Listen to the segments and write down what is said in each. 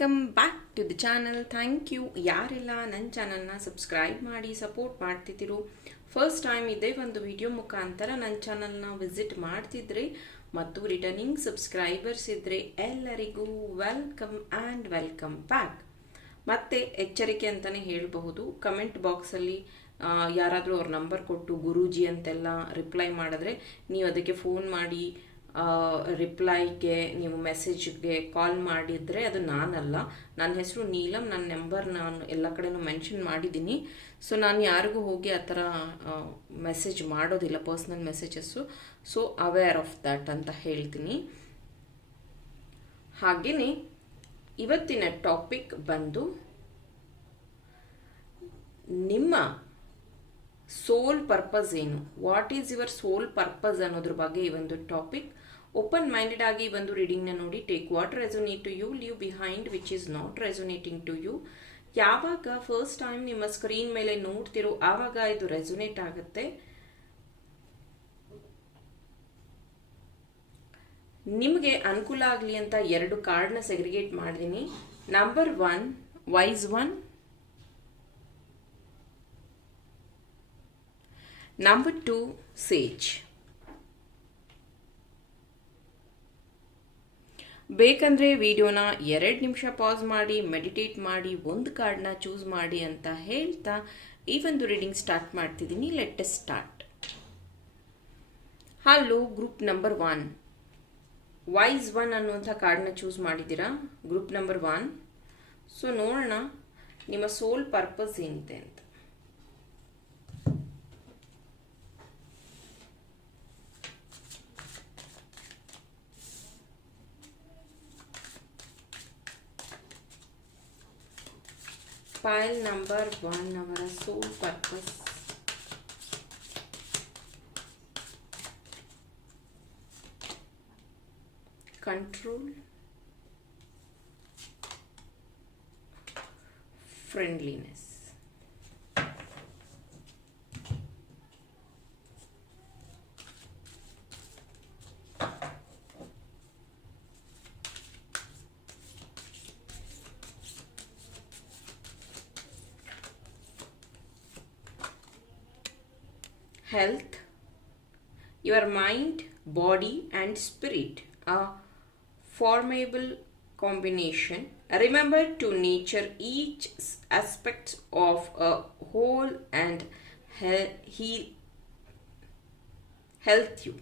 Welcome back to the channel thank you ಯಾರೆಲ್ಲ ನನ್ನ ಚಾನಲ್ನ ಸಬ್ಸ್ಕ್ರೈಬ್ ಮಾಡಿ ಸಪೋರ್ಟ್ ಮಾಡ್ತಿದ್ದೀರು. ಫಸ್ಟ್ ಟೈಮ್ ಇದೇ ಒಂದು ವಿಡಿಯೋ ಮುಖಾಂತರ ನನ್ನ ಚಾನಲ್ನ ವಿಸಿಟ್ ಮಾಡ್ತಿದ್ರೆ, ಮತ್ತು ರಿಟರ್ನಿಂಗ್ ಸಬ್ಸ್ಕ್ರೈಬರ್ಸ್ ಇದ್ದರೆ ಎಲ್ಲರಿಗೂ ವೆಲ್ಕಮ್ ಆ್ಯಂಡ್ ವೆಲ್ಕಮ್ ಬ್ಯಾಕ್ ಮತ್ತೆ ಎಚ್ಚರಿಕೆ ಅಂತಲೇ ಹೇಳಬಹುದು. ಕಮೆಂಟ್ ಬಾಕ್ಸಲ್ಲಿ ಯಾರಾದರೂ ಅವ್ರ ನಂಬರ್ ಕೊಟ್ಟು ಗುರೂಜಿ ಅಂತೆಲ್ಲ ರಿಪ್ಲೈ ಮಾಡಿದ್ರೆ, ನೀವು ಅದಕ್ಕೆ ಫೋನ್ ಮಾಡಿ ರಿಪ್ಲೈಗೆ ನೀವು ಮೆಸೇಜ್ಗೆ ಕಾಲ್ ಮಾಡಿದರೆ ಅದು ನಾನಲ್ಲ. ನನ್ನ ಹೆಸರು ನೀಲಮ್ ನನ್ನ ನಂಬರ್ ನಾನು ಎಲ್ಲ ಕಡೆನೂ ಮೆನ್ಷನ್ ಮಾಡಿದ್ದೀನಿ. ಸೊ ನಾನು ಯಾರಿಗೂ ಹೋಗಿ ಆ ಥರ ಮೆಸೇಜ್ ಮಾಡೋದಿಲ್ಲ personal messages so aware of that ಅಂತ ಹೇಳ್ತೀನಿ. ಹಾಗೆಯೇ ಇವತ್ತಿನ ಟಾಪಿಕ್ ಬಂದು, ನಿಮ್ಮ ಸೋಲ್ ಪರ್ಪಸ್ ಏನು? What is your soul purpose ಅನ್ನೋದ್ರ ಬಗ್ಗೆ ಈ ಒಂದು ಟಾಪಿಕ್ ಓಪನ್ ಮೈಂಡೆಡ್ ಆಗಿ ಒಂದು ರೀಡಿಂಗ್ನ ನೋಡಿ take what resonate to you leave behind which is not resonating to you ಯಾವಾಗ ಫಸ್ಟ್ ಟೈಮ್ ನಿಮ್ಮ ಸ್ಕ್ರೀನ್ ಮೇಲೆ ನೋಡ್ತಿರೋ, ಆವಾಗ ಇದು ರೆಸೊನೇಟ್ ಆಗುತ್ತೆ. ನಿಮಗೆ ಅನುಕೂಲ ಆಗಲಿ ಅಂತ ಎರಡು ಕಾರ್ಡ್ನ ಸೆಗ್ರಿಗೇಟ್ ಮಾಡಿದ್ದೀನಿ number one wise one number two sage ಬೇಕಂದ್ರೆ ವಿಡಿಯೋನ ಎರಡು ನಿಮಿಷ ಪಾಸ್ ಮಾಡಿ ಮೆಡಿಟೇಟ್ ಮಾಡಿ, ಒಂದು ಕಾರ್ಡ್ನ ಚೂಸ್ ಮಾಡಿ ಅಂತ ಹೇಳ್ತಾ ಈ ಒಂದು ರೀಡಿಂಗ್ ಸ್ಟಾರ್ಟ್ ಮಾಡ್ತಿದ್ದೀನಿ. Let start hello group number one wise one ಅನ್ನುವಂಥ ಕಾರ್ಡ್ನ ಚೂಸ್ ಮಾಡಿದ್ದೀರಾ? ಗ್ರೂಪ್ ನಂಬರ್ ಒನ್ ಸೊ ನೋಡೋಣ, ನಿಮ್ಮ ಸೋಲ್ ಪರ್ಪಸ್ ಏನಿದೆ ಅಂತ. ಫೈಲ್ ನಂಬರ್ ಒನ್ ಅವರ soul purpose control friendliness are formable combination. Remember to nurture each aspect of a whole and heal health you.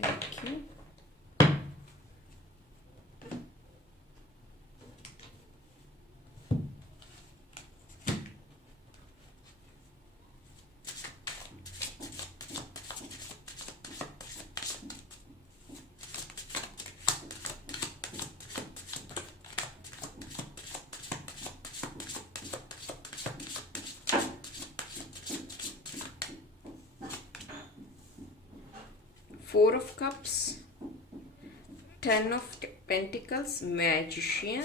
Thank you. Four of Cups, Ten of Pentacles, Magician,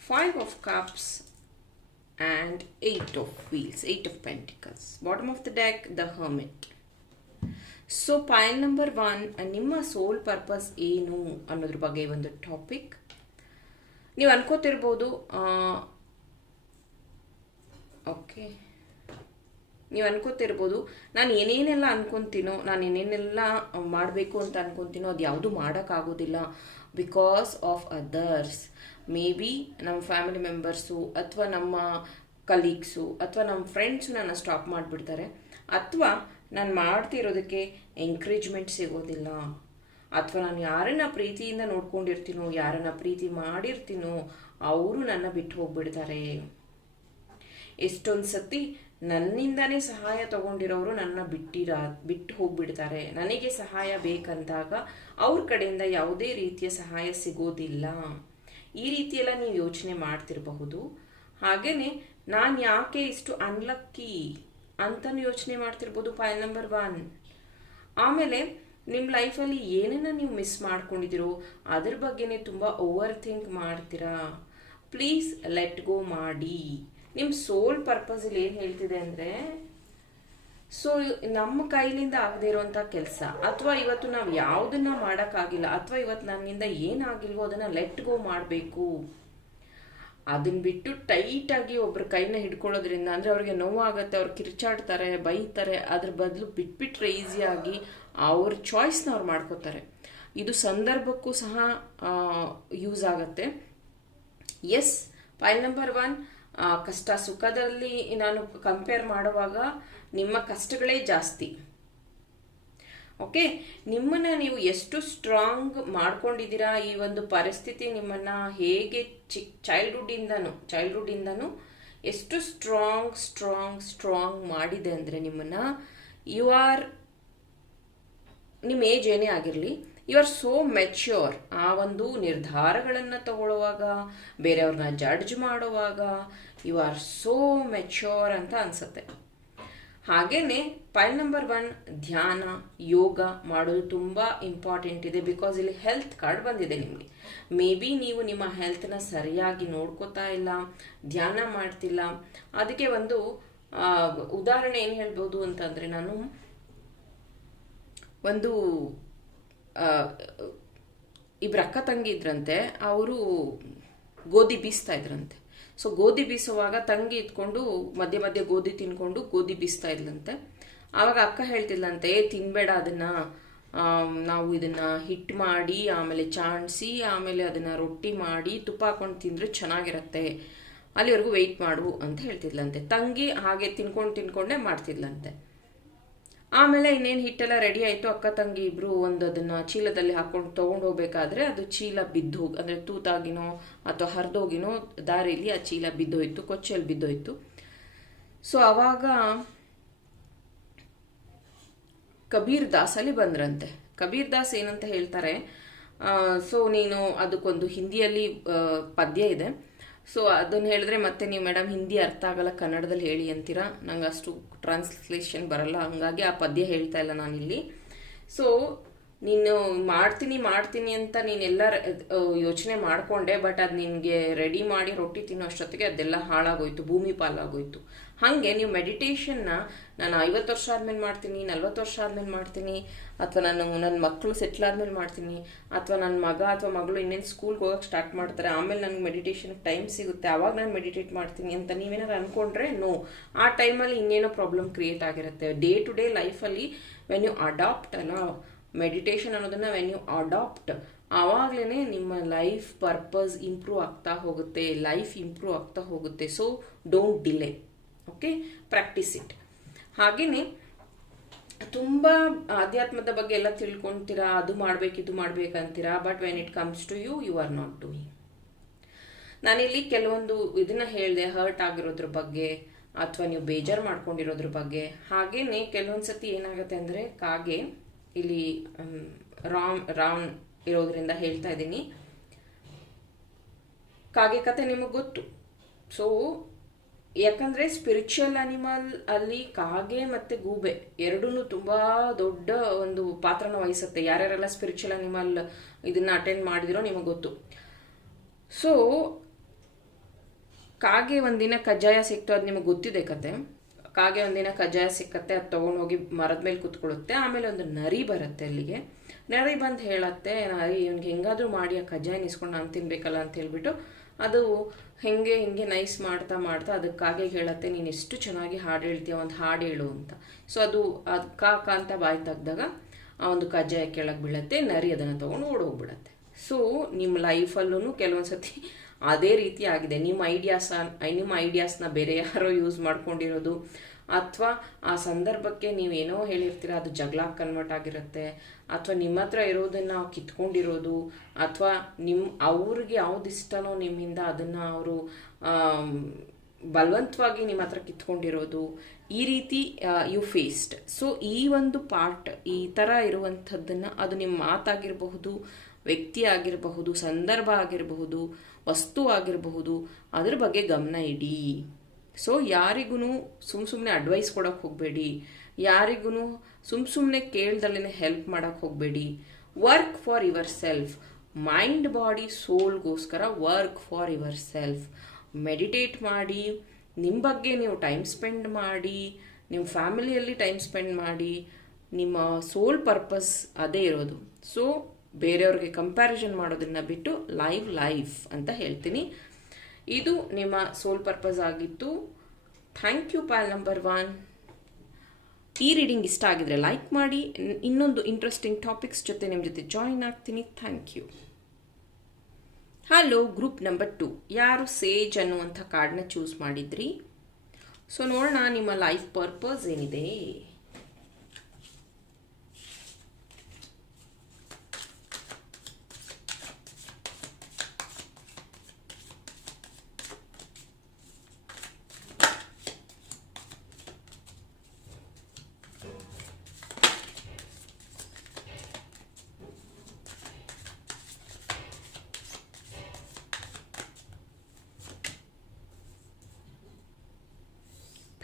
Five of Cups, and Eight of Wheels, Eight of Pentacles. Bottom of the deck, the Hermit. So pile number one ನಿಮ್ಮ soul purpose ಏನು ಅನ್ನೋದ್ರ ಬಗ್ಗೆ ಒಂದು topic ನೀವು ಅನ್ಕೋತಿರ್ಬೋದು okay ನೀವು ಅನ್ಕೋತಿರ್ಬೋದು. ನಾನು ಏನೇನೆಲ್ಲ ಅನ್ಕೊತೀನೋ, ನಾನು ಏನೇನೆಲ್ಲ ಮಾಡಬೇಕು ಅಂತ ಅನ್ಕೊತೀನೋ ಅದು ಯಾವುದೂ ಮಾಡೋಕ್ಕಾಗೋದಿಲ್ಲ. Because of others may be ನಮ್ಮ ಫ್ಯಾಮಿಲಿ ಮೆಂಬರ್ಸು ಅಥವಾ ನಮ್ಮ ಕಲೀಗ್ಸು ಅಥವಾ ನಮ್ಮ ಫ್ರೆಂಡ್ಸು ನನ್ನ ಸ್ಟಾಪ್ ಮಾಡಿಬಿಡ್ತಾರೆ. ಅಥವಾ ನಾನು ಮಾಡ್ತಿರೋದಕ್ಕೆ ಎಂಕರೇಜ್ಮೆಂಟ್ ಸಿಗೋದಿಲ್ಲ. ಅಥವಾ ನಾನು ಯಾರನ್ನ ಪ್ರೀತಿಯಿಂದ ನೋಡ್ಕೊಂಡಿರ್ತೀನೋ, ಯಾರನ್ನ ಪ್ರೀತಿ ಮಾಡಿರ್ತೀನೋ, ಅವರು ನನ್ನ ಬಿಟ್ಟು ಹೋಗ್ಬಿಡ್ತಾರೆ. ಎಷ್ಟೊಂದು ಸತಿ ನನ್ನಿಂದನೇ ಸಹಾಯ ತಗೊಂಡಿರೋರು ನನ್ನ ಬಿಟ್ಟಿರ, ಬಿಟ್ಟು ಹೋಗ್ಬಿಡ್ತಾರೆ. ನನಗೆ ಸಹಾಯ ಬೇಕಂದಾಗ ಅವ್ರ ಕಡೆಯಿಂದ ಯಾವುದೇ ರೀತಿಯ ಸಹಾಯ ಸಿಗೋದಿಲ್ಲ. ಈ ರೀತಿಯೆಲ್ಲ ನೀವು ಯೋಚನೆ ಮಾಡ್ತಿರಬಹುದು. ಹಾಗೇನೆ ನಾನು ಯಾಕೆ ಇಷ್ಟು ಅನ್ಲಕ್ಕಿ ಅಂತಲೂ ಯೋಚನೆ ಮಾಡ್ತಿರ್ಬೋದು ಫೈಲ್ ನಂಬರ್ ಒನ್ ಆಮೇಲೆ ನಿಮ್ಮ ಲೈಫಲ್ಲಿ ಏನನ್ನ ನೀವು ಮಿಸ್ ಮಾಡ್ಕೊಂಡಿದ್ದೀರೋ ಅದ್ರ ಬಗ್ಗೆನೇ ತುಂಬ ಓವರ್ ಥಿಂಕ್ ಮಾಡ್ತೀರಾ. ಪ್ಲೀಸ್ ಲೆಟ್ ಗೋ ಮಾಡಿ ನಿಮ್ಮ ಸೋಲ್ ಪರ್ಪಸಲ್ಲಿ ಏನು ಹೇಳ್ತಿದೆ ಅಂದರೆ ಸೊ ನಮ್ಮ ಕೈಲಿಂದ ಆಗದೇ ಇರುವಂಥ ಕೆಲಸ, ಅಥವಾ ಇವತ್ತು ನಾವು ಯಾವುದನ್ನ ಮಾಡೋಕ್ಕಾಗಿಲ್ಲ, ಅಥವಾ ಇವತ್ತು ನನ್ನಿಂದ ಏನಾಗಿಲ್ವೋ ಅದನ್ನು ಲೆಟ್ ಗೋ ಮಾಡಬೇಕು ಅದನ್ನ ಬಿಟ್ಟು ಟೈಟಾಗಿ ಒಬ್ಬರ ಕೈನ ಹಿಡ್ಕೊಳ್ಳೋದ್ರಿಂದ, ಅಂದರೆ ಅವ್ರಿಗೆ ನೋವಾಗುತ್ತೆ, ಅವ್ರು ಕಿರ್ಚಾಡ್ತಾರೆ, ಬೈತಾರೆ, ಅದ್ರ ಬದಲು ಬಿಟ್ಬಿಟ್ರೆ ಈಸಿಯಾಗಿ ಅವ್ರ ಚಾಯ್ಸ್ನ ಅವ್ರು ಮಾಡ್ಕೋತಾರೆ. ಇದು ಸಂದರ್ಭಕ್ಕೂ ಸಹ ಯೂಸ್ ಆಗುತ್ತೆ. ಎಸ್ ಫೈಲ್ ನಂಬರ್ ಒನ್ ಕಷ್ಟ ಸುಖದಲ್ಲಿ ನಾನು ಕಂಪೇರ್ ಮಾಡುವಾಗ ನಿಮ್ಮ ಕಷ್ಟಗಳೇ ಜಾಸ್ತಿ. ಓಕೆ ನಿಮ್ಮನ್ನ ನೀವು ಎಷ್ಟು ಸ್ಟ್ರಾಂಗ್ ಮಾಡ್ಕೊಂಡಿದ್ದೀರಾ ಈ ಒಂದು ಪರಿಸ್ಥಿತಿ ನಿಮ್ಮನ್ನ ಹೇಗೆ ಚಿಕ್ ಚೈಲ್ಡ್ಹುಡ್ಡಿಂದನೂ ಚೈಲ್ಡ್ಹುಡ್ಡಿಂದನೂ ಎಷ್ಟು ಸ್ಟ್ರಾಂಗ್ ಸ್ಟ್ರಾಂಗ್ ಸ್ಟ್ರಾಂಗ್ ಮಾಡಿದೆ ಅಂದರೆ ನಿಮ್ಮನ್ನ ಯು ಆರ್ ನಿಮ್ಮ ಏಜ್ ಏನೇ ಆಗಿರಲಿ ಯು ಆರ್ ಸೋ ಮೆಚ್ಯೂರ್ ಆ ಒಂದು ನಿರ್ಧಾರಗಳನ್ನು ತಗೊಳ್ಳುವಾಗ, ಬೇರೆಯವ್ರನ್ನ ಜಡ್ಜ್ ಮಾಡುವಾಗ ಯು ಆರ್ ಸೋ ಮೆಚ್ಯೂರ್ ಅಂತ ಅನ್ಸುತ್ತೆ. ಹಾಗೇನೆ ಫೈಲ್ ನಂಬರ್ ಒನ್ ಧ್ಯಾನ, ಯೋಗ ಮಾಡೋದು ತುಂಬ ಇಂಪಾರ್ಟೆಂಟ್ ಇದೆ ಬಿಕಾಸ್ ಇಲ್ಲಿ ಹೆಲ್ತ್ ಕಾರ್ಡ್ ಬಂದಿದೆ ನಿಮಗೆ. ಮೇ ಬಿ ನೀವು ನಿಮ್ಮ ಹೆಲ್ತ್ನ ಸರಿಯಾಗಿ ನೋಡ್ಕೋತಾ ಇಲ್ಲ, ಧ್ಯಾನ ಮಾಡ್ತಿಲ್ಲ. ಅದಕ್ಕೆ ಒಂದು ಉದಾಹರಣೆ ಏನು ಹೇಳ್ಬೋದು ಅಂತಂದರೆ ನಾನು ಒಂದು ಇಬ್ಬರು ಅಕ್ಕ ತಂಗಿ ಇದ್ರಂತೆ, ಅವರು ಗೋಧಿ ಬೀಸ್ತಾ ಇದ್ರಂತೆ. ಸೊ ಗೋಧಿ ಬೀಸುವಾಗ ತಂಗಿ ಇದ್ಕೊಂಡು ಮಧ್ಯೆ ಮಧ್ಯೆ ಗೋಧಿ ತಿನ್ಕೊಂಡು ಗೋಧಿ ಬೀಸ್ತಾ ಇದ್ಲಂತೆ. ಆವಾಗ ಅಕ್ಕ ಹೇಳ್ತಿದ್ಲಂತೆ, ಏ, ತಿನ್ಬೇಡ ಅದನ್ನ. ನಾವು ಇದನ್ನ ಹಿಟ್ ಮಾಡಿ, ಆಮೇಲೆ ಚಾಣಿಸಿ, ಆಮೇಲೆ ಅದನ್ನ ರೊಟ್ಟಿ ಮಾಡಿ ತುಪ್ಪ ಹಾಕೊಂಡು ತಿಂದ್ರೆ ಚೆನ್ನಾಗಿರತ್ತೆ. ಅಲ್ಲಿವರೆಗೂ ವೆಯ್ಟ್ ಮಾಡು, ಅಂತ ಹೇಳ್ತಿದ್ಲಂತೆ. ತಂಗಿ ಹಾಗೆ ತಿನ್ಕೊಂಡು, ತಿನ್ಕೊಂಡೆ ಮಾಡ್ತಿದ್ಲಂತೆ. ಆಮೇಲೆ ಇನ್ನೇನು ಹಿಟ್ಟೆಲ್ಲ ರೆಡಿ ಆಯಿತು, ಅಕ್ಕ ತಂಗಿ ಇಬ್ಬರು ಒಂದು ಅದನ್ನು ಚೀಲದಲ್ಲಿ ಹಾಕೊಂಡು ತೊಗೊಂಡು ಹೋಗ್ಬೇಕಾದ್ರೆ ಅದು ಚೀಲ ಬಿದ್ದು ಹೋಗಿ ಅಂದರೆ ತೂತಾಗಿನೋ ಅಥವಾ ಹರಿದೋಗಿನೋ ದಾರಿಲಿ ಆ ಚೀಲ ಬಿದ್ದೋಯ್ತು ಕೊಚ್ಚಲ್ಲಿ ಬಿದ್ದೋಯ್ತು. ಸೊ ಆವಾಗ ಕಬೀರ್ ದಾಸ್ ಅಲ್ಲಿ ಬಂದ್ರಂತೆ. ಕಬೀರ್ ದಾಸ್ ಏನಂತ ಹೇಳ್ತಾರೆ ಸೊ ನೀನು ಅದಕ್ಕೊಂದು ಹಿಂದಿಯಲ್ಲಿ ಪದ್ಯ ಇದೆ. ಸೊ ಅದನ್ನು ಹೇಳಿದ್ರೆ ಮತ್ತೆ ನೀವು ಮೇಡಮ್ ಹಿಂದಿ ಅರ್ಥ ಆಗಲ್ಲ, ಕನ್ನಡದಲ್ಲಿ ಹೇಳಿ ಅಂತೀರಾ? ನಂಗೆ ಅಷ್ಟು ಟ್ರಾನ್ಸ್ಲೇಷನ್ ಬರಲ್ಲ, ಹಂಗಾಗಿ ಆ ಪದ್ಯ ಹೇಳ್ತಾ ಇಲ್ಲ ನಾನಿಲ್ಲಿ. ಸೊ ನೀನು ಮಾಡ್ತೀನಿ ಮಾಡ್ತೀನಿ ಅಂತ ನೀನೆಲ್ಲ ಯೋಚನೆ ಮಾಡ್ಕೊಂಡೆ ಬಟ್ ಅದು ನಿನಗೆ ರೆಡಿ ಮಾಡಿ ರೊಟ್ಟಿ ತಿನ್ನೋ ಅಷ್ಟೊತ್ತಿಗೆ ಅದೆಲ್ಲ ಹಾಳಾಗೋಯ್ತು, ಭೂಮಿ ಪಾಲಾಗೋಯ್ತು. ಹಾಗೆ ನೀವು ಮೆಡಿಟೇಷನ್ನ ನಾನು ಐವತ್ತು ವರ್ಷ ಆದ್ಮೇಲೆ ಮಾಡ್ತೀನಿ, ನಲ್ವತ್ತು ವರ್ಷ ಆದ್ಮೇಲೆ ಮಾಡ್ತೀನಿ, ಅಥವಾ ನಾನು ನನ್ನ ಮಕ್ಕಳು ಸೆಟ್ಲ್ ಆದ್ಮೇಲೆ ಮಾಡ್ತೀನಿ, ಅಥವಾ ನನ್ನ ಮಗ ಅಥವಾ ಮಗಳು ಇನ್ನೇನು ಸ್ಕೂಲ್ಗೆ ಹೋಗೋಕೆ ಸ್ಟಾರ್ಟ್ ಮಾಡ್ತಾರೆ, ಆಮೇಲೆ ನನಗೆ ಮೆಡಿಟೇಷನ್ ಟೈಮ್ ಸಿಗುತ್ತೆ ಆವಾಗ ನಾನು ಮೆಡಿಟೇಟ್ ಮಾಡ್ತೀನಿ ಅಂತ ನೀವೇನಾದ್ರು ಅಂದ್ಕೊಂಡ್ರೆ ನೋ ಆ ಟೈಮಲ್ಲಿ ಇನ್ನೇನೋ ಪ್ರಾಬ್ಲಮ್ ಕ್ರಿಯೇಟ್ ಆಗಿರುತ್ತೆ. ಡೇ ಟು ಡೇ ಲೈಫಲ್ಲಿ ವೆನ್ ಯು ಅಡಾಪ್ಟ್ ಅಲ್ಲ ಮೆಡಿಟೇಷನ್ ಅನ್ನೋದನ್ನ ವೆನ್ ಯು ಅಡಾಪ್ಟ್ ಆವಾಗಲೇ ನಿಮ್ಮ ಲೈಫ್ ಪರ್ಪಸ್ ಇಂಪ್ರೂವ್ ಆಗ್ತಾ ಹೋಗುತ್ತೆ ಲೈಫ್ ಇಂಪ್ರೂವ್ ಆಗ್ತಾ ಹೋಗುತ್ತೆ. So don't delay okay practice it ಹಾಗೆಯೇ ತುಂಬ ಆಧ್ಯಾತ್ಮದ ಬಗ್ಗೆ ಎಲ್ಲ ತಿಳ್ಕೊಂತೀರಾ, ಅದು ಮಾಡ್ಬೇಕು, ಇದು ಮಾಡ್ಬೇಕಂತೀರಾ but when it comes to you you are not doing ನಾನಿಲ್ಲಿ ಕೆಲವೊಂದು ಇದನ್ನ ಹೇಳಿದೆ ಹರ್ಟ್ ಆಗಿರೋದ್ರ ಬಗ್ಗೆ ಅಥವಾ ನೀವು ಬೇಜಾರು ಮಾಡ್ಕೊಂಡಿರೋದ್ರ ಬಗ್ಗೆ. ಹಾಗೇನೆ ಕೆಲವೊಂದು ಸತಿ ಏನಾಗುತ್ತೆ ಅಂದರೆ, ಕಾಗೆ ಇಲ್ಲಿ ರಾಮ್ ರಾಮ್ ಇರೋದ್ರಿಂದ ಹೇಳ್ತಾ ಇದ್ದೀನಿ. ಕಾಗೆ ಕತೆ ನಿಮಗೆ ಗೊತ್ತು. ಸೊ ಯಾಕಂದ್ರೆ ಸ್ಪಿರಿಚುವಲ್ ಅನಿಮಲ್ ಅಲ್ಲಿ ಕಾಗೆ ಮತ್ತೆ ಗೂಬೆ ಎರಡೂ ತುಂಬಾ ದೊಡ್ಡ ಒಂದು ಪಾತ್ರನ ವಹಿಸುತ್ತೆ. ಯಾರ್ಯಾರೆಲ್ಲ ಸ್ಪಿರಿಚುವಲ್ ಅನಿಮಲ್ ಇದನ್ನ ಅಟೆಂಡ್ ಮಾಡಿದಿರೋ ನಿಮಗೆ ಗೊತ್ತು. ಸೊ ಕಾಗೆ ಒಂದಿನ ಕಜ್ಜಾಯ ಸಿಕ್ತು ಅದು ನಿಮಗೆ ಗೊತ್ತಿದೆ ಕತೆ. ಕಾಗೆ ಒಂದಿನ ಕಜ್ಜಾಯ ಸಿಕ್ಕತ್ತೆ, ಅದು ತೊಗೊಂಡೋಗಿ ಮರದ ಮೇಲೆ ಕುತ್ಕೊಳ್ಳುತ್ತೆ. ಆಮೇಲೆ ಒಂದು ನರಿ ಬರುತ್ತೆ ಅಲ್ಲಿಗೆ. ನರಿ ಬಂದು ಹೇಳತ್ತೆ, ನರಿ, ಇವ್ನಿಗೆ ಹೆಂಗಾದ್ರೂ ಮಾಡಿ ಆ ಕಜ್ಜಾಯ ನಿಸ್ಕೊಂಡು ನಾನು ತಿನ್ಬೇಕಲ್ಲ ಅಂತ ಹೇಳ್ಬಿಟ್ಟು ಅದು ಹೆಂಗೆ ಹಿಂಗೆ ನೈಸ್ ಮಾಡ್ತಾ ಮಾಡ್ತಾ ಅದಕ್ಕೆ ಕಾಗೆ ಹೇಳತ್ತೆ, ನೀನು ಎಷ್ಟು ಚೆನ್ನಾಗಿ ಹಾಡು ಹೇಳ್ತೀಯ, ಒಂದು ಹಾಡು ಹೇಳು ಅಂತ. ಸೊ ಅದು ಅದು ಕಾಕ ಅಂತ ಬಾಯಿ ತೆಗ್ದಾಗ ಆ ಒಂದು ಕಜ್ಜಾಯ ಕೆಳಗೆ ಬೀಳತ್ತೆ, ನರಿ ಅದನ್ನು ತೊಗೊಂಡು ಓಡೋಗ್ಬಿಡತ್ತೆ. ಸೊ ನಿಮ್ಮ ಲೈಫಲ್ಲೂ ಕೆಲವೊಂದು ಸತಿ ಅದೇ ರೀತಿ ಆಗಿದೆ. ನಿಮ್ಮ ಐಡಿಯಾಸ ನಿಮ್ಮ ಐಡಿಯಾಸ್ನ ಬೇರೆ ಯಾರೋ ಯೂಸ್ ಮಾಡ್ಕೊಂಡಿರೋದು ಅಥವಾ ಆ ಸಂದರ್ಭಕ್ಕೆ ನೀವೇನೋ ಹೇಳಿರ್ತೀರ, ಅದು ಜಗಳ ಕನ್ವರ್ಟ್ ಆಗಿರುತ್ತೆ, ಅಥವಾ ನಿಮ್ಮ ಹತ್ರ ಇರೋದನ್ನ ನಾವು ಕಿತ್ಕೊಂಡಿರೋದು, ಅಥವಾ ನಿಮ್ಮ ಅವ್ರಿಗೆ ಯಾವ್ದು ಇಷ್ಟನೋ ನಿಮ್ಮಿಂದ ಅದನ್ನು ಅವರು ಬಲವಂತವಾಗಿ ನಿಮ್ಮ ಹತ್ರ ಕಿತ್ಕೊಂಡಿರೋದು, ಈ ರೀತಿ ಯು ಫೇಸ್ಡ್ ಸೊ ಈ ಒಂದು ಪಾರ್ಟ್ ಈ ಥರ ಇರುವಂಥದ್ದನ್ನು ಅದು ನಿಮ್ಮ ಮಾತಾಗಿರಬಹುದು, ವ್ಯಕ್ತಿ ಆಗಿರಬಹುದು, ಸಂದರ್ಭ ಆಗಿರಬಹುದು, ವಸ್ತು ಆಗಿರಬಹುದು, ಅದ್ರ ಬಗ್ಗೆ ಗಮನ ಇಡಿ. ಸೊ ಯಾರಿಗೂ ಸುಮ್ಮ ಸುಮ್ಮನೆ ಅಡ್ವೈಸ್ ಕೊಡೋಕೆ ಹೋಗಬೇಡಿ. ಯಾರಿಗೂ ಸುಮ್ಮ ಸುಮ್ಮನೆ ಕೇಳ್ದಲ್ಲೇ ಹೆಲ್ಪ್ ಮಾಡೋಕೆ ಹೋಗಬೇಡಿ. Work for yourself mind body ಸೋಲ್ಗೋಸ್ಕರ work for yourself meditate ಮಾಡಿ. ನಿಮ್ಮ ಬಗ್ಗೆ ನೀವು ಟೈಮ್ ಸ್ಪೆಂಡ್ ಮಾಡಿ. ನಿಮ್ಮ ಫ್ಯಾಮಿಲಿಯಲ್ಲಿ ಟೈಮ್ ಸ್ಪೆಂಡ್ ಮಾಡಿ. ನಿಮ್ಮ ಸೋಲ್ ಪರ್ಪಸ್ ಅದೇ ಇರೋದು. ಸೊ ಬೇರೆಯವ್ರಿಗೆ ಕಂಪ್ಯಾರಿಸನ್ ಮಾಡೋದನ್ನ ಬಿಟ್ಟು ಲೈವ್ ಲೈಫ್ ಅಂತ ಹೇಳ್ತೀನಿ. ಇದು ನಿಮ್ಮ ಸೋಲ್ ಪರ್ಪಸ್ ಆಗಿತ್ತು. Thank you pile number one ಈ ರೀಡಿಂಗ್ ಇಷ್ಟ ಆಗಿದ್ರೆ ಲೈಕ್ ಮಾಡಿ. ಇನ್ನೊಂದು ಇಂಟ್ರೆಸ್ಟಿಂಗ್ ಟಾಪಿಕ್ಸ್ ಜೊತೆ ನಿಮ್ಮ ಜೊತೆ ಜಾಯಿನ್ ಆಗ್ತೀನಿ. Thank you hello group number two ಯಾರು ಸೇಜ್ ಅನ್ನುವಂಥ ಕಾರ್ಡ್ನ ಚೂಸ್ ಮಾಡಿದ್ರಿ? ಸೊ ನೋಡೋಣ ನಿಮ್ಮ ಲೈಫ್ ಪರ್ಪಸ್ ಏನಿದೆ.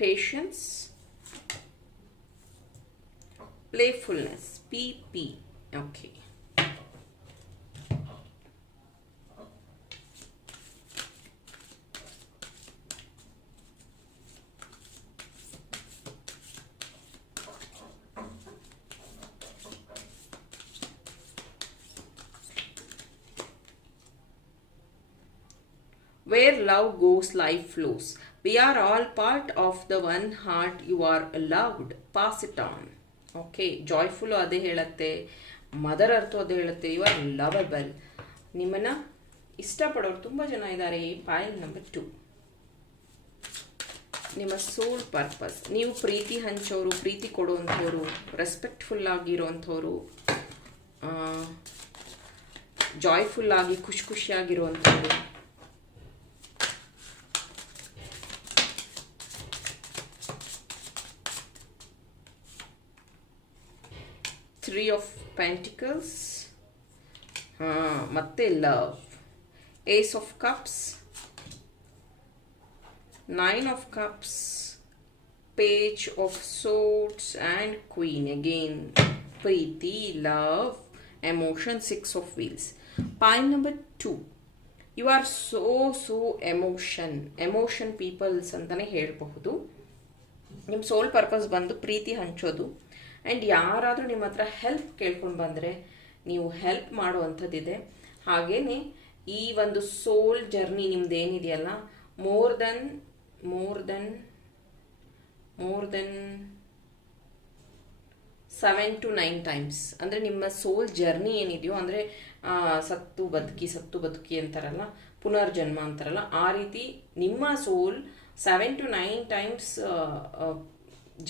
Patience, playfulness, PP. Okay. Where love goes, life flows. We are all part of the one heart you are loved. Pass it on. Okay joyful ಅದೇ ಹೇಳುತ್ತೆ mother ಅರ್ಥ ಅದೇ ಹೇಳುತ್ತೆ ಯು ಆರ್ ಲವಬಲ್ ನಿಮ್ಮನ್ನು ಇಷ್ಟಪಡೋರು ತುಂಬ ಜನ ಇದ್ದಾರೆ ಪಾಯಲ್ ನಂಬರ್ ಟು ನಿಮ್ಮ ಸೋಲ್ ಪರ್ಪಸ್ ನೀವು ಪ್ರೀತಿ ಹಂಚೋರು, ಪ್ರೀತಿ ಕೊಡುವಂಥವ್ರು ರೆಸ್ಪೆಕ್ಟ್ಫುಲ್ ಆಗಿರೋವಂಥವ್ರು ಜಾಯ್ಫುಲ್ ಆಗಿ, ಖುಷಿ ಖುಷಿಯಾಗಿರುವಂಥವ್ರು ತ್ರೀ ಆಫ್ ಪೆಂಟಿಕಲ್ಸ್ ಮತ್ತೆ love ace of cups nine of cups page of swords and queen again Preethi love emotion six of wheels point number two you are so so emotion emotion peoples ಅಂತಲೇ ಹೇಳಬಹುದು. ನಿಮ್ಮ soul purpose ಬಂದು ಪ್ರೀತಿ ಹಂಚೋದು. And ಯಾರಾದರೂ ನಿಮ್ಮ ಹತ್ರ help ಕೇಳ್ಕೊಂಡು ಬಂದರೆ ನೀವು ಹೆಲ್ಪ್ ಮಾಡುವಂಥದ್ದಿದೆ. ಹಾಗೆಯೇ ಈ ಒಂದು ಸೋಲ್ ಜರ್ನಿ ನಿಮ್ದು ಏನಿದೆಯಲ್ಲ more than more than more than seven to nine times ಅಂದರೆ ನಿಮ್ಮ ಸೋಲ್ ಜರ್ನಿ ಏನಿದೆಯೋ, ಅಂದರೆ ಸತ್ತು ಬದುಕಿ ಸತ್ತು ಬದುಕಿ ಅಂತಾರಲ್ಲ, ಪುನರ್ಜನ್ಮ ಅಂತಾರಲ್ಲ, ಆ ರೀತಿ ನಿಮ್ಮ soul seven to nine times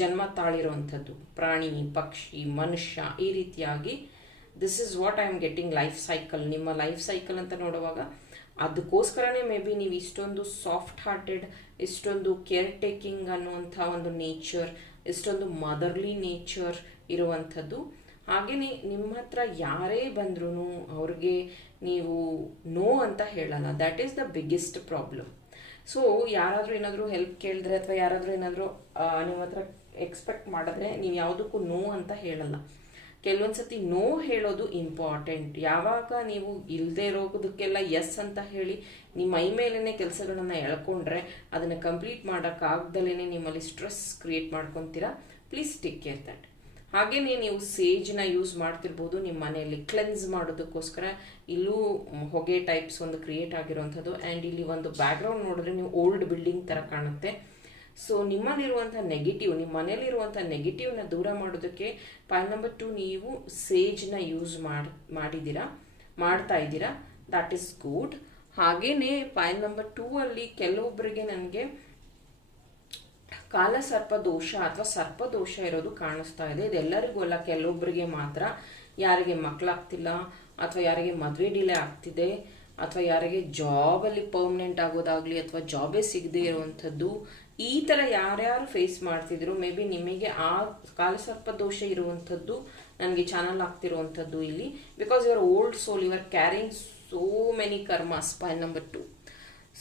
ಜನ್ಮ ತಾಳಿರುವಂಥದ್ದು. ಪ್ರಾಣಿ, ಪಕ್ಷಿ, ಮನುಷ್ಯ ಈ ರೀತಿಯಾಗಿ this is what I am getting life cycle ನಿಮ್ಮ ಲೈಫ್ ಸೈಕಲ್ ಅಂತ ನೋಡುವಾಗ ಅದಕ್ಕೋಸ್ಕರನೇ ಮೇ ಬಿ ನೀವು ಇಷ್ಟೊಂದು ಸಾಫ್ಟ್ ಹಾರ್ಟೆಡ್ ಇಷ್ಟೊಂದು ಕೇರ್ ಟೇಕಿಂಗ್ ಅನ್ನುವಂಥ ಒಂದು ನೇಚರ್ ಇಷ್ಟೊಂದು ಮದರ್ಲಿ ನೇಚರ್ ಇರುವಂಥದ್ದು. ಹಾಗೆಯೇ ನಿಮ್ಮ ಹತ್ರ ಯಾರೇ ಬಂದ್ರೂ ಅವ್ರಿಗೆ ನೀವು ನೋ ಅಂತ ಹೇಳಲ್ಲ. That is the biggest problem so ಯಾರಾದರೂ ಏನಾದರೂ ಹೆಲ್ಪ್ ಕೇಳಿದ್ರೆ ಅಥವಾ ಯಾರಾದರೂ ಏನಾದರೂ ನಿಮ್ಮ ಹತ್ರ ಎಕ್ಸ್ಪೆಕ್ಟ್ ಮಾಡಿದ್ರೆ ನೀವು ಯಾವುದಕ್ಕೂ ನೋ ಅಂತ ಹೇಳಲ್ಲ. ಕೆಲವೊಂದು ಸತಿ ನೋ ಹೇಳೋದು ಇಂಪಾರ್ಟೆಂಟ್ ಯಾವಾಗ ನೀವು ಇಲ್ಲದೆ ಇರೋದಕ್ಕೆಲ್ಲ ಎಸ್ ಅಂತ ಹೇಳಿ ನಿಮ್ಮ ಮೈ ಮೇಲೇ ಕೆಲಸಗಳನ್ನು ಎಳ್ಕೊಂಡ್ರೆ ಅದನ್ನು ಕಂಪ್ಲೀಟ್ ಮಾಡೋಕ್ಕಾಗ್ದಲೇ ನಿಮ್ಮಲ್ಲಿ ಸ್ಟ್ರೆಸ್ ಕ್ರಿಯೇಟ್ ಮಾಡ್ಕೊತೀರಾ? ಪ್ಲೀಸ್ ಟೇಕ್ ಕೇರ್ ದಟ್ ಹಾಗೆಯೇ ನೀವು ಸೇಜ್ನ ಯೂಸ್ ಮಾಡ್ತಿರ್ಬೋದು, ನಿಮ್ಮ ಮನೆಯಲ್ಲಿ ಕ್ಲೆನ್ಸ್ ಮಾಡೋದಕ್ಕೋಸ್ಕರ. ಇಲ್ಲೂ ಹೊಗೆ ಟೈಪ್ಸ್ ಒಂದು ಕ್ರಿಯೇಟ್ ಆಗಿರುವಂಥದ್ದು ಆ್ಯಂಡ್ ಇಲ್ಲಿ ಒಂದು ಬ್ಯಾಕ್ಗ್ರೌಂಡ್ ನೋಡಿದ್ರೆ ನೀವು ಓಲ್ಡ್ ಬಿಲ್ಡಿಂಗ್ ಥರ ಕಾಣುತ್ತೆ. ಸೊ ನಿಮ್ಮಲ್ಲಿರುವಂಥ ನೆಗೆಟಿವ್ ನಿಮ್ಮ ಮನೇಲಿರುವಂಥ ನೆಗೆಟಿವ್ನ ದೂರ ಮಾಡೋದಕ್ಕೆ ಪಾಯಿಂಟ್ ನಂಬರ್ ಟು ನೀವು ಸೇಜ್ನ ಯೂಸ್ ಮಾಡಿ, ಮಾಡಿದ್ದೀರಾ, ಮಾಡ್ತಾ ಇದ್ದೀರಾ? ದಟ್ ಈಸ್ ಗುಡ್ ಹಾಗೆಯೇ ಪಾಯಿಂಟ್ ನಂಬರ್ ಟೂ ಅಲ್ಲಿ ಕೆಲವೊಬ್ಬರಿಗೆ ನನಗೆ ಕಾಲ ಸರ್ಪ ದೋಷ ಅಥವಾ ಸರ್ಪ ದೋಷ ಇರೋದು ಕಾಣಿಸ್ತಾ ಇದೆ. ಇದೆಲ್ಲರಿಗೂ ಅಲ್ಲ, ಕೆಲವೊಬ್ಬರಿಗೆ ಮಾತ್ರ. ಯಾರಿಗೆ ಮಕ್ಕಳಾಗ್ತಿಲ್ಲ ಅಥವಾ ಯಾರಿಗೆ ಮದುವೆ ಡಿಲೇ ಆಗ್ತಿದೆ, ಅಥವಾ ಯಾರಿಗೆ ಜಾಬಲ್ಲಿ ಪರ್ಮನೆಂಟ್ ಆಗೋದಾಗ್ಲಿ, ಅಥವಾ ಜಾಬೇ ಸಿಗದೇ ಇರುವಂಥದ್ದು ಈ ಥರ ಯಾರ್ಯಾರು ಫೇಸ್ ಮಾಡ್ತಿದ್ರು ಮೇ ಬಿ ನಿಮಗೆ ಆ ಕಾಲಸರ್ಪ ದೋಷ ಇರುವಂಥದ್ದು ನನಗೆ ಚಾನಲ್ ಆಗ್ತಿರುವಂಥದ್ದು ಇಲ್ಲಿ. Because your old soul your caring so many karma point number two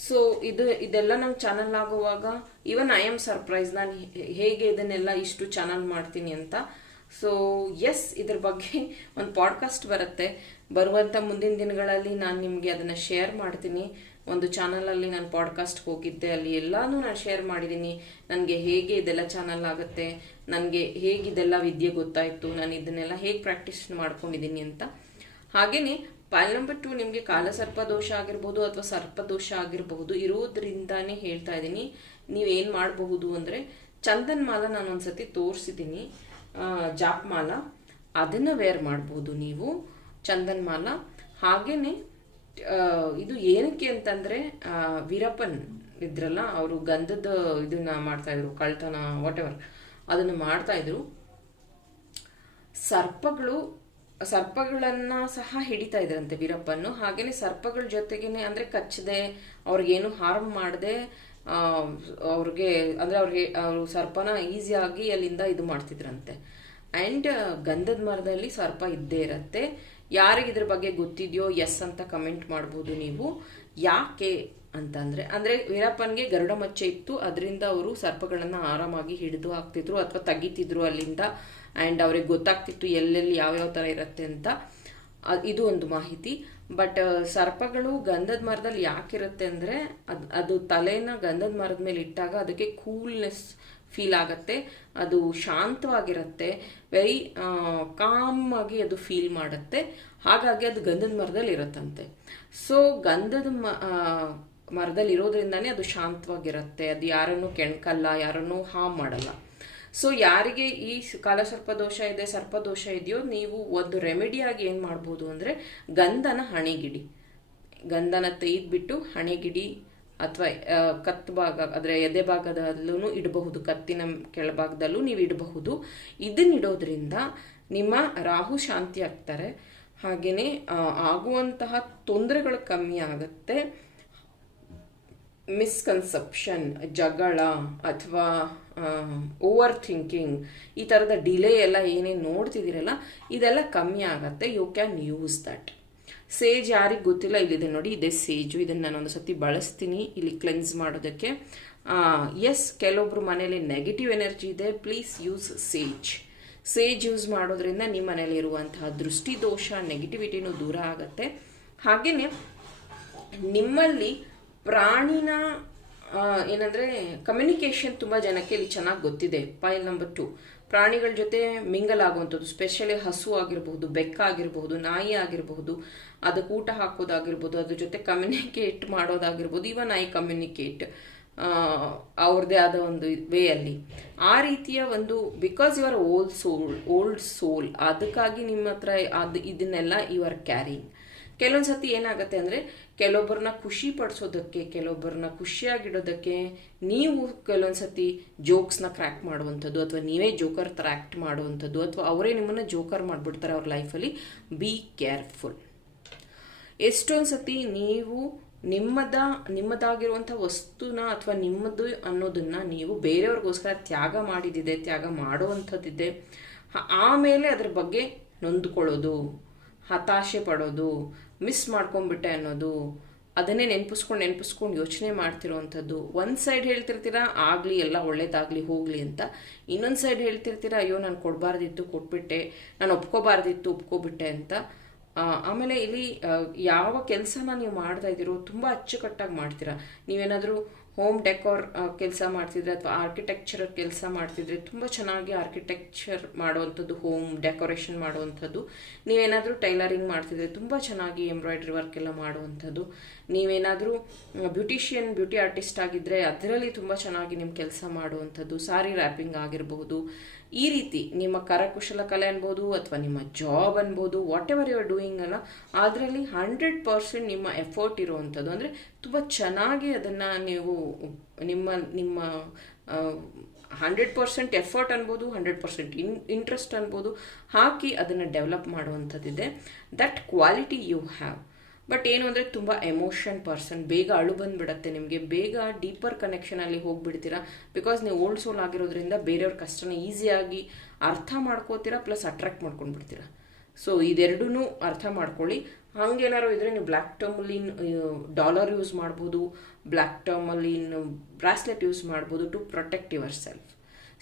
so ಇದು, ಇದೆಲ್ಲ ನಂಗೆ ಚಾನಲ್ ಆಗುವಾಗ ಈವನ್ ಐ ಆಮ್ ಸರ್ಪ್ರೈಸ್ ನಾನು ಹೇಗೆ ಇದನ್ನೆಲ್ಲ ಇಷ್ಟು ಚಾನಲ್ ಮಾಡ್ತೀನಿ ಅಂತ. ಸೊ ಎಸ್ ಇದ್ರ ಬಗ್ಗೆ ಒಂದು ಪಾಡ್ಕಾಸ್ಟ್ ಬರುತ್ತೆ. ಬರುವಂಥ ಮುಂದಿನ ದಿನಗಳಲ್ಲಿ ನಾನು ನಿಮಗೆ ಅದನ್ನು ಶೇರ್ ಮಾಡ್ತೀನಿ. ಒಂದು ಚಾನಲಲ್ಲಿ ನಾನು ಪಾಡ್ಕಾಸ್ಟ್ಗೆ ಹೋಗಿದ್ದೆ ಅಲ್ಲಿ ಎಲ್ಲಾನು ನಾನು ಶೇರ್ ಮಾಡಿದ್ದೀನಿ ನನಗೆ ಹೇಗೆ ಇದೆಲ್ಲ ಚಾನಲ್ ಆಗುತ್ತೆ ನನಗೆ ಹೇಗೆ ಇದೆಲ್ಲ ವಿದ್ಯೆ ಗೊತ್ತಾಯಿತು ನಾನು ಇದನ್ನೆಲ್ಲ ಹೇಗೆ ಪ್ರಾಕ್ಟೀಸ್ ಮಾಡ್ಕೊಂಡಿದ್ದೀನಿ ಅಂತ. ಹಾಗೆಯೇ ಪಾಯಲ್ ನಂಬರ್ ಟು ನಿಮಗೆ ಕಾಲಸರ್ಪ ದೋಷ ಆಗಿರ್ಬೋದು ಅಥವಾ ಸರ್ಪದೋಷ ಆಗಿರಬಹುದು ಇರೋದ್ರಿಂದಾನೇ ಹೇಳ್ತಾ ಇದ್ದೀನಿ ನೀವೇನು ಮಾಡಬಹುದು ಅಂದರೆ ಚಂದನ್ ಮಾಲ ನಾನು ಒಂದ್ಸತಿ ತೋರಿಸಿದ್ದೀನಿ ಜಾಪ್ ಮಾಲ. ಅದನ್ನು ವೇರ್ ಮಾಡ್ಬೋದು ನೀವು ಚಂದನ್ ಮಾಲ. ಹಾಗೇನೆ ಆ, ಇದು ಏನಕ್ಕೆ ಅಂತಂದ್ರೆ ವೀರಪ್ಪನ್ ಇದ್ರಲ್ಲ, ಅವರು ಗಂಧದ ಇದನ್ನ ಮಾಡ್ತಾ ಇದ್ರು, ಕಳ್ತನ ವಾಟ್ ಎವರ್ ಅದನ್ನು ಮಾಡ್ತಾ ಇದ್ರು. ಸರ್ಪಗಳು, ಸರ್ಪಗಳನ್ನ ಸಹ ಹಿಡಿತಾ ಇದ್ರಂತೆ ವೀರಪ್ಪನ್ನು. ಹಾಗೇನೆ ಸರ್ಪಗಳ ಜೊತೆಗೇನೆ ಅಂದ್ರೆ ಕಚ್ಚದೆ, ಅವ್ರಿಗೇನು ಹಾರ್ಮ್ ಮಾಡದೆ ಅವ್ರಿಗೆ, ಅಂದ್ರೆ ಅವ್ರಿಗೆ, ಅವರು ಸರ್ಪನ ಈಸಿಯಾಗಿ ಅಲ್ಲಿಂದ ಇದು ಮಾಡ್ತಿದ್ರಂತೆ. ಅಂಡ್ ಗಂಧದ ಮರದಲ್ಲಿ ಸರ್ಪ ಇದ್ದೇ ಇರತ್ತೆ. ಯಾರಿಗೆ ಇದ್ರ ಬಗ್ಗೆ ಗೊತ್ತಿದೆಯೋ ಎಸ್ ಅಂತ ಕಮೆಂಟ್ ಮಾಡ್ಬೋದು ನೀವು. ಯಾಕೆ ಅಂತಂದ್ರೆ ಅಂದರೆ ವೀರಪ್ಪನಿಗೆ ಗರುಡ ಮಚ್ಚೆ ಇತ್ತು, ಅದರಿಂದ ಅವರು ಸರ್ಪಗಳನ್ನು ಆರಾಮಾಗಿ ಹಿಡಿದು ಹಾಕ್ತಿದ್ರು ಅಥವಾ ತೆಗಿತಿದ್ರು ಅಲ್ಲಿಂದ. ಆ್ಯಂಡ್ ಅವ್ರಿಗೆ ಗೊತ್ತಾಗ್ತಿತ್ತು ಎಲ್ಲೆಲ್ಲಿ ಯಾವ್ಯಾವ ಥರ ಇರುತ್ತೆ ಅಂತ. ಇದು ಒಂದು ಮಾಹಿತಿ. ಬಟ್ ಸರ್ಪಗಳು ಗಂಧದ ಮರದಲ್ಲಿ ಯಾಕಿರುತ್ತೆ ಅಂದರೆ, ಅದು ಅದು ತಲೆನ ಗಂಧದ ಮರದ ಮೇಲೆ ಇಟ್ಟಾಗ ಅದಕ್ಕೆ ಕೂಲ್ನೆಸ್ ಫೀಲ್ ಆಗುತ್ತೆ, ಅದು ಶಾಂತವಾಗಿರುತ್ತೆ ವೆರಿ ಕಾಮ್ ಆಗಿ ಅದು ಫೀಲ್ ಮಾಡುತ್ತೆ. ಹಾಗಾಗಿ ಅದು ಗಂಧದ ಮರದಲ್ಲಿ ಇರುತ್ತಂತೆ. ಸೊ ಗಂಧದ ಮ ಮರದಲ್ಲಿ ಇರೋದ್ರಿಂದಾನೇ ಅದು ಶಾಂತವಾಗಿರುತ್ತೆ. ಅದು ಯಾರನ್ನು ಕೆಣ್ಕಲ್ಲ, ಯಾರನ್ನು ಹಾಮ್ ಮಾಡಲ್ಲ. ಸೊ ಯಾರಿಗೆ ಈ ಕಾಲಸರ್ಪ ದೋಷ ಇದೆ, ಸರ್ಪದೋಷ ಇದೆಯೋ, ನೀವು ಒಂದು ರೆಮಿಡಿಯಾಗಿ ಏನು ಮಾಡ್ಬೋದು ಅಂದರೆ ಗಂಧನ ಹಣೆಗಿಡಿ. ಗಂಧನ ತೆಗೆದ್ಬಿಟ್ಟು ಹಣೆಗಿಡಿ ಅಥವಾ ಕತ್ತು ಭಾಗ, ಅಂದರೆ ಎದೆ ಭಾಗದಲ್ಲೂ ಇಡಬಹುದು, ಕತ್ತಿನ ಕೆಳಭಾಗದಲ್ಲೂ ನೀವು ಇಡಬಹುದು. ಇದನ್ನಿಡೋದ್ರಿಂದ ನಿಮ್ಮ ರಾಹು ಶಾಂತಿ ಆಗ್ತಾರೆ. ಹಾಗೆಯೇ ಆಗುವಂತಹ ತೊಂದರೆಗಳು ಕಮ್ಮಿ ಆಗುತ್ತೆ. ಮಿಸ್ಕನ್ಸೆಪ್ಷನ್, ಜಗಳ ಅಥವಾ ಓವರ್ ಥಿಂಕಿಂಗ್, ಈ ಥರದ ಡಿಲೇ ಎಲ್ಲ ಏನೇನು ನೋಡ್ತಿದ್ದೀರಲ್ಲ, ಇದೆಲ್ಲ ಕಮ್ಮಿ ಆಗುತ್ತೆ. You can use that. Sage ಯಾರಿಗೆ ಗೊತ್ತಿಲ್ಲ, ಇಲ್ಲಿದೆ ನೋಡಿ, ಇದೆ ಸೇಜು. ಇದನ್ನು ನಾನು ಒಂದು ಸತಿ ಬಳಸ್ತೀನಿ, ಇಲ್ಲಿ ಕ್ಲೆನ್ಸ್ ಮಾಡೋದಕ್ಕೆ. ಎಸ್ ಕೆಲವೊಬ್ರು ಮನೇಲಿ ನೆಗೆಟಿವ್ ಎನರ್ಜಿ ಇದೆ please use sage sage use ಮಾಡೋದ್ರಿಂದ ನಿಮ್ಮ ದೃಷ್ಟಿ ದೋಷ ನೆಗೆಟಿವಿಟಿನೂ ದೂರ ಆಗುತ್ತೆ. ಹಾಗೆಯೇ ನಿಮ್ಮಲ್ಲಿ ಪ್ರಾಣಿನ ಏನಂದ್ರೆ ಕಮ್ಯುನಿಕೇಷನ್ ತುಂಬ ಜನಕ್ಕೆ ಇಲ್ಲಿ ಚೆನ್ನಾಗಿ ಗೊತ್ತಿದೆ. ಪಾಯಿಲ್ ನಂಬರ್ ಟು ಪ್ರಾಣಿಗಳ ಜೊತೆ ಮಿಂಗಲ್ ಆಗುವಂಥದ್ದು ಸ್ಪೆಷಲಿ ಹಸು ಆಗಿರಬಹುದು, ಬೆಕ್ಕ ಆಗಿರಬಹುದು, ನಾಯಿ ಆಗಿರಬಹುದು, ಅದಕ್ಕೆ ಊಟ ಹಾಕೋದಾಗಿರ್ಬೋದು, ಅದ್ರ ಜೊತೆ ಕಮ್ಯುನಿಕೇಟ್ ಮಾಡೋದಾಗಿರ್ಬೋದು ಇವನ್ ಐ ಕಮ್ಯುನಿಕೇಟ್ ಅವ್ರದ್ದೇ ಆದ ಒಂದು ವೇ ಅಲ್ಲಿ. ಆ ರೀತಿಯ ಒಂದು because your old soul old soul ಅದಕ್ಕಾಗಿ ನಿಮ್ಮ ಹತ್ರ ಅದು, ಇದನ್ನೆಲ್ಲ ಯು ಆರ್ ಕ್ಯಾರಿಂಗ್ ಕೆಲವೊಂದು ಸತಿ ಏನಾಗುತ್ತೆ ಅಂದರೆ ಕೆಲವೊಬ್ಬರನ್ನ ಖುಷಿ ಪಡಿಸೋದಕ್ಕೆ, ಕೆಲವೊಬ್ಬರನ್ನ ಖುಷಿಯಾಗಿಡೋದಕ್ಕೆ ನೀವು ಕೆಲವೊಂದು ಸತಿ ಜೋಕ್ಸ್ನ ಕ್ರ್ಯಾಕ್ ಮಾಡುವಂಥದ್ದು ಅಥವಾ ನೀವೇ ಜೋಕರ್ ಥರ ಆ್ಯಕ್ಟ್ ಮಾಡುವಂಥದ್ದು ಅಥವಾ ಅವರೇ ನಿಮ್ಮನ್ನು ಜೋಕರ್ ಮಾಡಿಬಿಡ್ತಾರೆ ಅವ್ರ ಲೈಫಲ್ಲಿ ಬಿ ಕೇರ್ಫುಲ್ ಎಷ್ಟೊಂದು ಸತಿ ನೀವು ನಿಮ್ಮದ, ನಿಮ್ಮದಾಗಿರುವಂಥ ವಸ್ತುನ ಅಥವಾ ನಿಮ್ಮದು ಅನ್ನೋದನ್ನು ನೀವು ಬೇರೆಯವ್ರಿಗೋಸ್ಕರ ತ್ಯಾಗ ಮಾಡಿದ್ದಿದೆ, ತ್ಯಾಗ ಮಾಡುವಂಥದ್ದಿದೆ ಆಮೇಲೆ ಅದ್ರ ಬಗ್ಗೆ ನೊಂದ್ಕೊಳ್ಳೋದು, ಹತಾಶೆ ಪಡೋದು ಮಿಸ್ ಮಾಡ್ಕೊಂಡ್ಬಿಟ್ಟೆ ಅನ್ನೋದು, ಅದನ್ನೇ ನೆನಪಿಸ್ಕೊಂಡು ನೆನ್ಪಿಸ್ಕೊಂಡು ಯೋಚನೆ ಮಾಡ್ತಿರೋವಂಥದ್ದು ಒಂದು ಸೈಡ್ ಹೇಳ್ತಿರ್ತೀರಾ, ಆಗಲಿ, ಎಲ್ಲ ಒಳ್ಳೇದಾಗಲಿ, ಹೋಗಲಿ ಅಂತ. ಇನ್ನೊಂದು ಸೈಡ್ ಹೇಳ್ತಿರ್ತೀರಾ, ಅಯ್ಯೋ, ನಾನು ಕೊಡಬಾರ್ದಿತ್ತು, ಕೊಟ್ಬಿಟ್ಟೆ, ನಾನು ಒಪ್ಕೋಬಾರ್ದಿತ್ತು, ಒಪ್ಕೋಬಿಟ್ಟೆ ಅಂತ. ಆಮೇಲೆ ಇಲ್ಲಿ ಯಾವ ಕೆಲಸನ ನೀವು ಮಾಡ್ತಾ ಇದ್ದೀರೋ, ತುಂಬ ಅಚ್ಚುಕಟ್ಟಾಗಿ ಮಾಡ್ತೀರಾ. ನೀವೇನಾದರೂ ಹೋಮ್ ಡೆಕೋರ್ ಕೆಲಸ ಮಾಡ್ತಿದ್ರೆ ಅಥವಾ ಆರ್ಕಿಟೆಕ್ಚರ್ ಕೆಲಸ ಮಾಡ್ತಿದ್ರೆ ತುಂಬ ಚೆನ್ನಾಗಿ ಆರ್ಕಿಟೆಕ್ಚರ್ ಮಾಡುವಂಥದ್ದು ಹೋಮ್ ಡೆಕೋರೇಷನ್ ಮಾಡುವಂಥದ್ದು. ನೀವೇನಾದರೂ ಟೈಲರಿಂಗ್ ಮಾಡ್ತಿದ್ರೆ ತುಂಬ ಚೆನ್ನಾಗಿ ಎಂಬ್ರಾಯ್ಡ್ರಿ ವರ್ಕ್ ಎಲ್ಲ ಮಾಡುವಂಥದ್ದು. ನೀವೇನಾದರೂ ಬ್ಯೂಟಿಷಿಯನ್ ಬ್ಯೂಟಿ ಆರ್ಟಿಸ್ಟ್ ಆಗಿದ್ದರೆ ಅದರಲ್ಲಿ ತುಂಬ ಚೆನ್ನಾಗಿ ನಿಮ್ಮ ಕೆಲಸ ಮಾಡುವಂಥದ್ದು. ಸಾರಿ ರ್ಯಾಪಿಂಗ್ ಆಗಿರಬಹುದು ಈ ರೀತಿ ನಿಮ್ಮ ಕರಕುಶಲ ಕಲೆ ಅನ್ಬೋದು ಅಥವಾ ನಿಮ್ಮ ಜಾಬ್ ಅನ್ಬೋದು whatever you are doing ಅಲ್ಲ ಅದರಲ್ಲಿ ಹಂಡ್ರೆಡ್ ಪರ್ಸೆಂಟ್ ನಿಮ್ಮ ಎಫರ್ಟ್ ಇರುವಂಥದ್ದು. ಅಂದರೆ ತುಂಬ ಚೆನ್ನಾಗಿ ಅದನ್ನು ನೀವು ನಿಮ್ಮ ನಿಮ್ಮ ಹಂಡ್ರೆಡ್ ಪರ್ಸೆಂಟ್ ಎಫರ್ಟ್ ಅನ್ಬೋದು ಹಂಡ್ರೆಡ್ ಪರ್ಸೆಂಟ್ ಇನ್ ಇಂಟ್ರೆಸ್ಟ್ ಅನ್ಬೋದು ಹಾಕಿ ಅದನ್ನು develop ಮಾಡುವಂಥದ್ದಿದೆ. That quality you have but ಏನು ಅಂದರೆ ತುಂಬ ಎಮೋಷನ್ ಪರ್ಸನ್ ಬೇಗ ಅಳು ಬಂದುಬಿಡತ್ತೆ ನಿಮಗೆ, ಬೇಗ ಡೀಪರ್ ಕನೆಕ್ಷನಲ್ಲಿ ಹೋಗ್ಬಿಡ್ತೀರಾ? ಬಿಕಾಸ್ ನೀವು ಓಲ್ಡ್ ಸೋಲ್ ಆಗಿರೋದ್ರಿಂದ ಬೇರೆಯವ್ರ ಕಷ್ಟನ ಈಸಿಯಾಗಿ ಅರ್ಥ ಮಾಡ್ಕೋತೀರಾ ಪ್ಲಸ್ ಅಟ್ರಾಕ್ಟ್ ಮಾಡ್ಕೊಂಡ್ಬಿಡ್ತೀರಾ? ಸೊ ಇದೆರಡೂ ಅರ್ಥ ಮಾಡ್ಕೊಳ್ಳಿ. ಹಂಗೇನಾರು ಇದ್ರೆ ನೀವು ಬ್ಲ್ಯಾಕ್ ಟರ್ಮಲಿನ್ ಡಾಲರ್ ಯೂಸ್ ಮಾಡ್ಬೋದು ಬ್ಲ್ಯಾಕ್ ಟರ್ಮಲಿನ್ ಬ್ರಾಸ್ಲೆಟ್ ಯೂಸ್ ಮಾಡ್ಬೋದು to protect yourself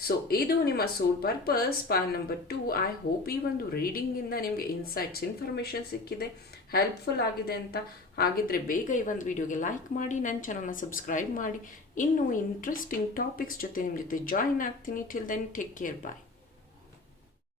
so ಇದು ನಿಮ್ಮ soul purpose pile number two I hope ಈ ಒಂದು ರೀಡಿಂಗಿಂದ ನಿಮಗೆ ಇನ್ಸೈಟ್ಸ್ ಇನ್ಫಾರ್ಮೇಷನ್ ಸಿಕ್ಕಿದೆ ಹೆಲ್ಪ್ಫುಲ್ ಆಗಿದೆ ಅಂತ. ಹಾಗಿದ್ರೆ ಬೇಗ ಈ ಒಂದು ವಿಡಿಯೋಗೆ ಲೈಕ್ ಮಾಡಿ ನನ್ನ ಚಾನಲ್ನ ಸಬ್ಸ್ಕ್ರೈಬ್ ಮಾಡಿ. ಇನ್ನೂ ಇಂಟ್ರೆಸ್ಟಿಂಗ್ ಟಾಪಿಕ್ಸ್ ಜೊತೆ ನಿಮ್ಮ ಜೊತೆ ಜಾಯಿನ್ ಆಗ್ತೀನಿ. Till then take care bye